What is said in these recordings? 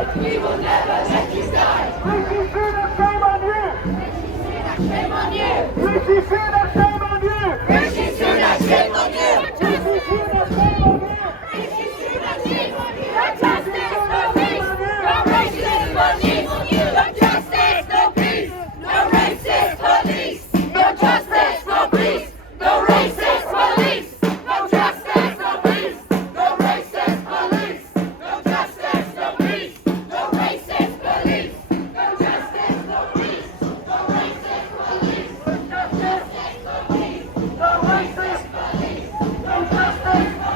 We will never let you die. Rishi Sunak, shame on you. Shame on you. Rishi Sunak, shame on you. Rishi Sunak, shame on you. Rishi Sunak, shame on you. Rishi Sunak, shame on you. No justice, no peace. No racist police. No justice, no peace. No racist police. No justice, no peace. No racist police. No justice, no peace. No racist police. No justice, no peace. No racist police. No justice, no peace. No racist police. No justice, no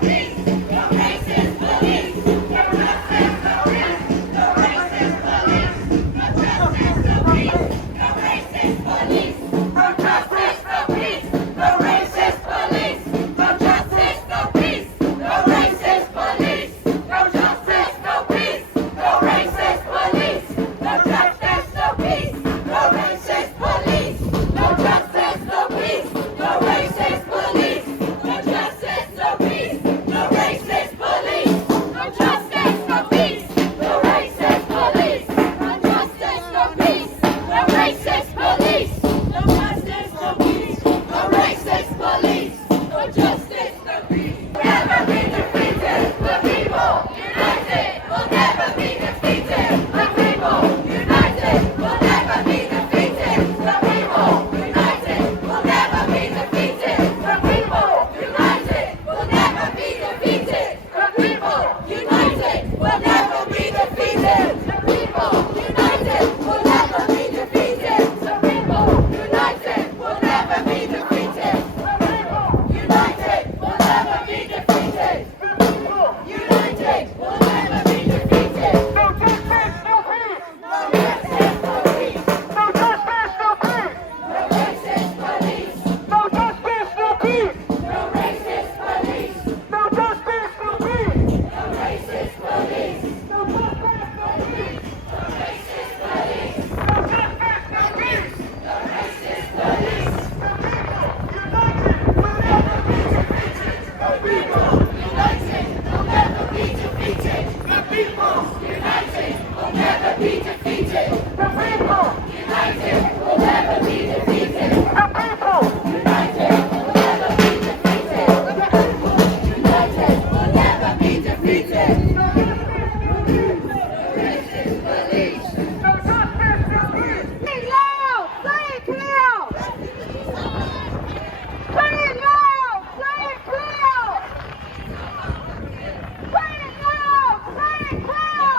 peace. No racist police. No justice. No racist police. No justice, no peace. No racist police. No justice, no peace. No racist police. No justice, no peace. No racist police. No justice, no peace. No racist police. No justice, no peace. No racist police. No justice, no peace. No racist police. No justice, no peace. No racist police. No justice, no peace. No racist police. No justice, no peace. No racist police. No justice, no peace. No racist police. No justice, no peace. No racist police. No justice, no peace. No racist police. No justice, no peace. Never be defeated. The people united will never be defeated. The people united will never be defeated. The people united will never be defeated. The people united will never be defeated. The people united will never be defeated. The people united will never be defeated. The people united will never be defeated. The people united will never be defeated. United will never be defeated. No justice, no peace. No justice, no peace. No justice, no peace. No racist police. No justice, no peace. No racist police. No justice, no peace. No racist police. No justice, no peace. No racist police. No justice, no peace. No racist police. The people united will never be defeated. The people united will never be defeated. The people United will never be defeated. The people United will never be defeated. The people United will never be defeated. No justice, no peace. Racist police. No justice, no peace. Say it loud! Say it clear! Say it loud! Say it clear! Say it loud! Say it clear!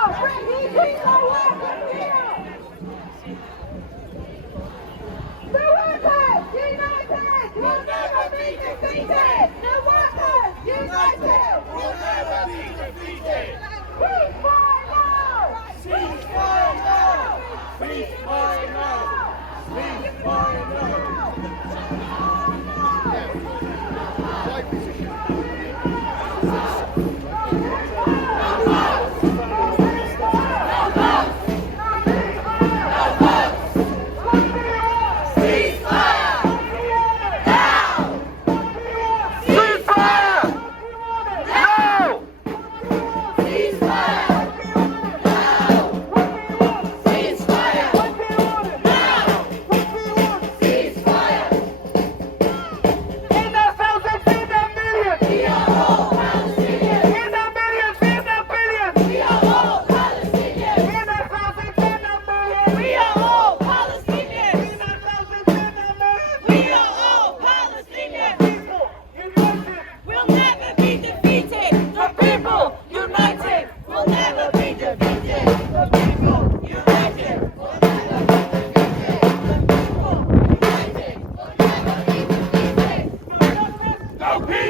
These are workers here! The workers united will never be defeated! The workers united will never be defeated! Ceasefire now! Ceasefire now! Ceasefire now! Ceasefire now! Ceasefire! Now! We'll never be defeated. The people united will never be defeated. The people united will never be defeated. The people united will never be defeated. No peace!